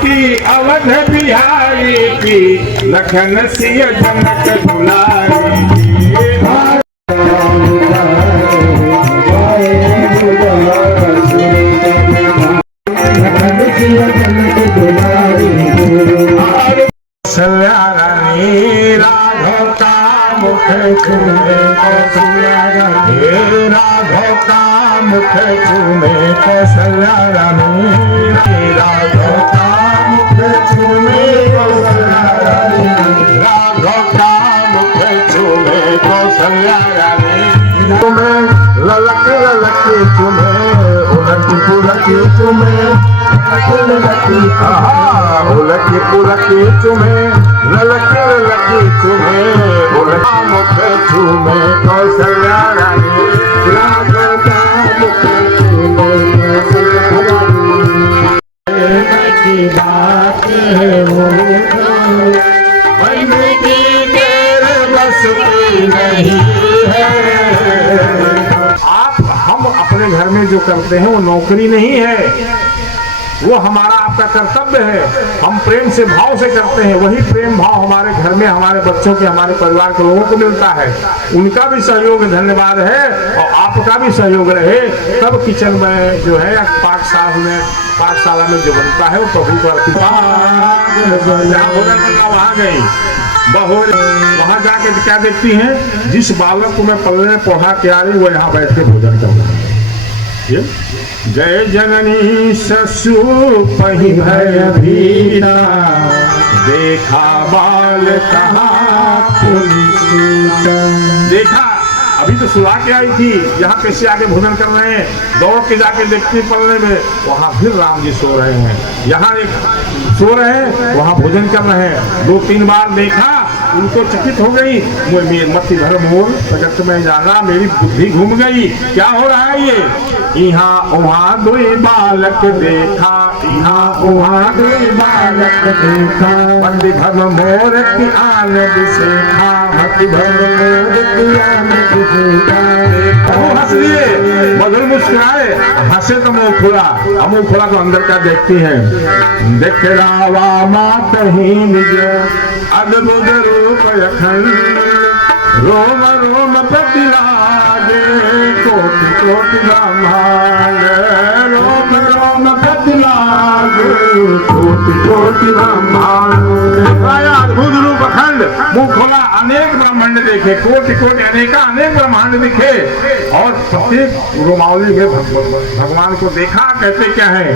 की अवध बिहारी की लखन सिय जनक दुलारी कौशल्या रानी राघव का मुख चूमे कौशल्या रानी राघव का मुख चूमे कौशल्या रानी राघव का मुख चूमे कौशल्या रानी राघव का मुख चूमे कौशल्या रानी तुम्हें ललक ललक तुम्हें उलट पुलट तुम्हें उलकी पुलकी तुम्हें ललकी ललकी तुम्हें उलका मुख चूमे कौशल्या रानी राघव का मुख चूमे कौशल्या रानी की बात है वो बनने की तेरे बस की नहीं है। आप हम अपने घर में जो करते हैं वो नौकरी नहीं है, वो हमारा आपका कर्तव्य है। हम प्रेम से भाव से करते हैं, वही प्रेम भाव हमारे घर में हमारे बच्चों के हमारे परिवार के लोगों को मिलता है। उनका भी सहयोग धन्यवाद है और आपका भी सहयोग रहे, तब किचन में जो है पाठशाला में जो बनता है वो प्रभु पर वहाँ गई बहू वहाँ जाके क्या देखती हैं, जिस बालक को मैं पल्ले में पढ़ा के आ रही वो यहाँ बैठ के भोजन कर रहा है। जय जननी ससुर पही भय भीरा देखा बाल कहाँ देखा, अभी तो सुला के आई थी, यहाँ कैसे आके भोजन कर रहे हैं, दौड़ के जाके देखती पलने में वहाँ फिर राम जी सो रहे हैं, यहाँ एक सो रहे हैं वहाँ भोजन कर रहे हैं। 2-3 बार देखा, उनको चकित हो गई, मती धर्म मोर जगत में जाना, मेरी बुद्धि घूम गई, क्या हो रहा है ये। यहाँ वहाँ 2 बालक देखा, यहाँ वहाँ 2 बालक देखा, मति धर्म मोर की आनंद से खा, मति धर्म मोर की आनंद से खा। हंस लिए, बदल मुस्कुराए, हंसे तो मुँह खुला तो अंदर का देखती है। देख रावा मात ही निज अद्भुत रूप अखंड, रोम रोम प्रतिलागे कोटि कोटि ब्रह्मांड, रोम रोम प्रतिलागे कोटि कोटि ब्रह्मांड। अद्भुत रूप अखंड, मुंह खोला, अनेक ब्रह्मांड देखे, कोटि कोटि अनेक ब्रह्मांड दिखे, और प्रत्येक रोमावली में भगवान को देखा। कहते क्या है,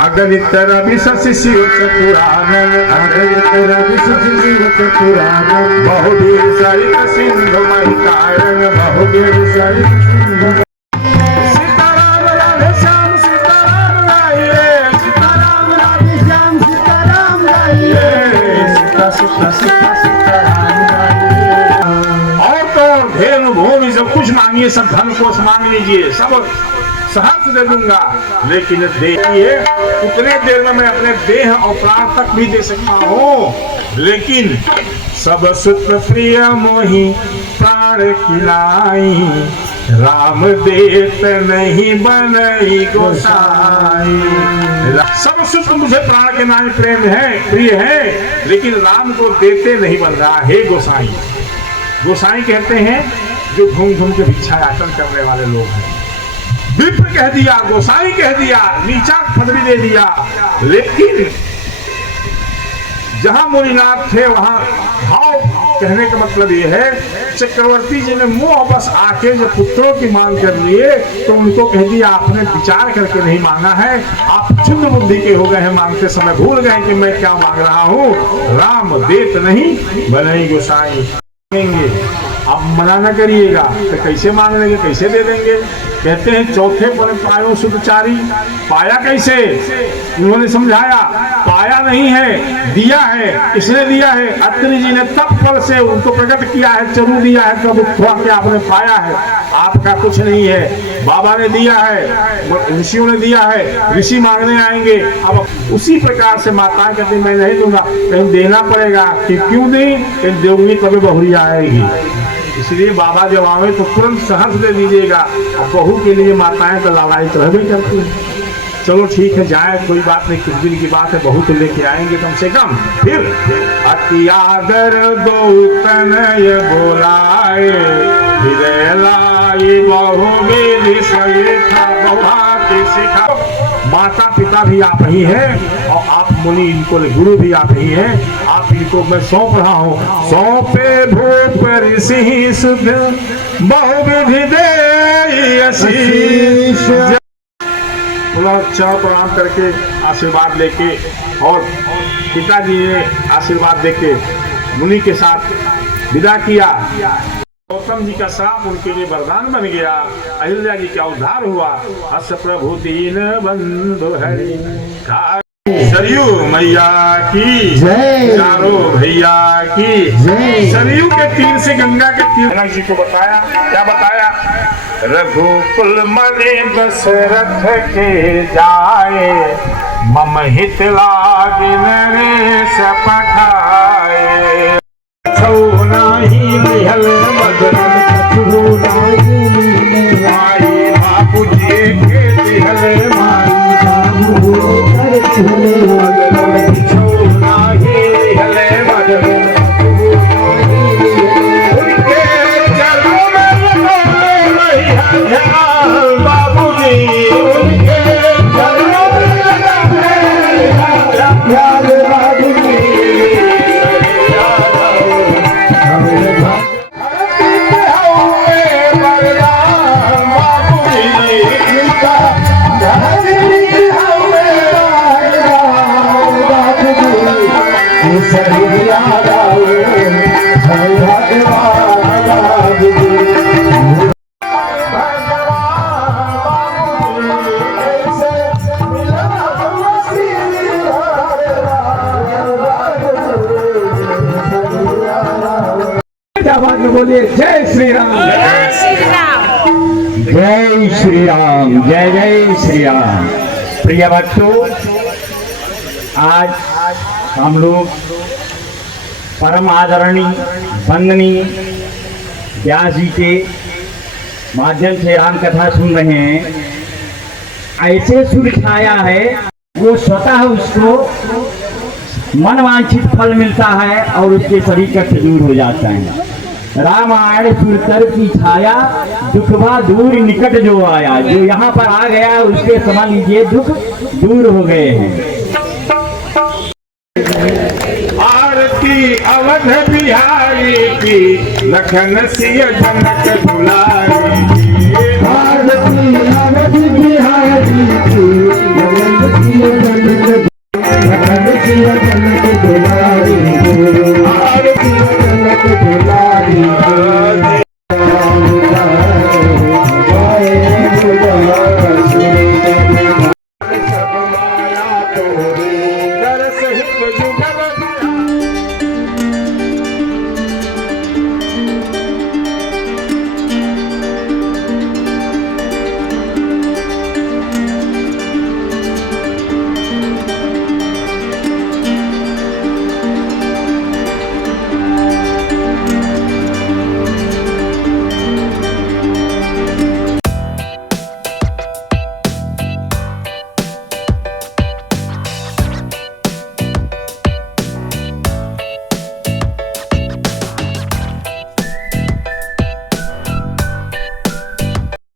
अगणित रवि शशि शिव चतुरानन, अगणित रवि शशि शिव चतुरानन, बहुधीर सरित सिंधु महितारंग, बहुधीर सरित सिंधु। सीताराम राधे श्याम सीताराम गाइए, सीताराम राधे श्याम सीताराम गाइए, सीता सीता सीता सीताराम गाइए। और तो धेनु भूमि सब कुछ मांगिए, सब धन कोष मांग लीजिए, सब सहर्ष दे दूंगा, लेकिन देखिए उतने देर में मैं अपने देह और प्राण तक भी दे सकता हूँ, लेकिन सब सुत प्रिय मोहि प्राण खिलाई, राम देत नहीं बनई गोसाई। सब सुत मुझे प्राण के नाम प्रेम है, प्रिय है, लेकिन राम को देते नहीं बन रहा है गोसाई। गोसाई कहते हैं जो घूम घूम के भिक्षा याचन करने वाले लोग हैं। विप्र कह दिया, गोसाई कह दिया, नीचा पदवी दे दिया, लेकिन जहां मुनिनाथ थे वहां भाव कहने का मतलब ये है, चक्रवर्ती जी ने मुंह बस आके जब पुत्रों की मांग कर लिए तो उनको कह दिया आपने विचार करके नहीं मांगा है, आप क्षुद्र बुद्धि के हो गए हैं, मांगते समय भूल गए कि मैं क्या मांग रहा हूँ। राम देत नहीं बनई गोसाई। आप मना न करिएगा तो कैसे मांग लेंगे, कैसे दे देंगे। कहते हैं चौथे पर पायो सुतचारी, पाया कैसे, उन्होंने समझाया पाया नहीं है, दिया है। इसने दिया है, अत्रि जी ने तप फल से उनको प्रकट किया है, चरु दिया है, कब थोड़ा के आपने पाया है, आपका कुछ नहीं है। बाबा ने दिया है, ऋषियों ने दिया है, ऋषि मांगने आएंगे। अब उसी प्रकार से माताएं कहती मैं नहीं दूंगा, कहीं देना पड़ेगा, कि क्यों नहीं, कहीं देंगी तभी बहुरिया आएगी। इसलिए बाबा जब आवे तो तुरंत सहर्ष दे दीजिएगा। और बहू के लिए माताएं तो लालायित रहबे करती हैं। चलो ठीक है जाए, कोई बात नहीं, कुछ दिन की बात है, बहू तो लेके आएंगे कम से कम। फिर अति आदर दो तनय बोलाए, हृदय लाई बहु विधि सविथा बहुहा के सिखा। माता पिता भी आप ही हैं और आप मुनि इनको गुरु भी आप ही हैं। आप इनको मैं सौंप रहा हूँ, सौंपे भूप ऋषि सुध बहुविधि दे आशीष। चरण प्रणाम करके आशीर्वाद लेके और पिताजी ने आशीर्वाद देके मुनि के साथ विदा किया। गौतम जी का श्राप उनके लिए वरदान बन गया, अहिल्या जी का उद्धार हुआ। अस प्रभु दीन बंधु हरि, सरयू मैया की जय, चारों भैया की जय। सरयू के तीर से गंगा के तीर जनक जी को बताया, क्या बताया? रघुकुल मने दशरथ के जाए, मम हित लागे नरेश पठाए। नहीं बिहल मदन कछु नहीं माई, बापू जी के बिहल माई बाबू मदन कछु नहीं बिहल मदन उनके चरणों में नहीं बाबू जी, उनके चरणों में बाबू जी। बोलिए जय श्री राम, जय श्री राम, जय श्री राम, जय जय श्री राम। प्रिय भक्तों, आज हम लोग परम आदरणीय वंदनीय व्यास जी के माध्यम से राम कथा सुन रहे हैं। ऐसे सुर छाया है, वो स्वतः उसको मनवांछित फल मिलता है और उसके सभी कष्ट दूर हो जाता है। रामायण सुरतर की छाया, दुखवा दूर निकट जो आया। जो यहाँ पर आ गया उसके समझ लीजिए दुख दूर हो गए हैं। आरती अवध बिहारी की, लखन सिय जनक दुलारी। आरती अवध बिहारी की,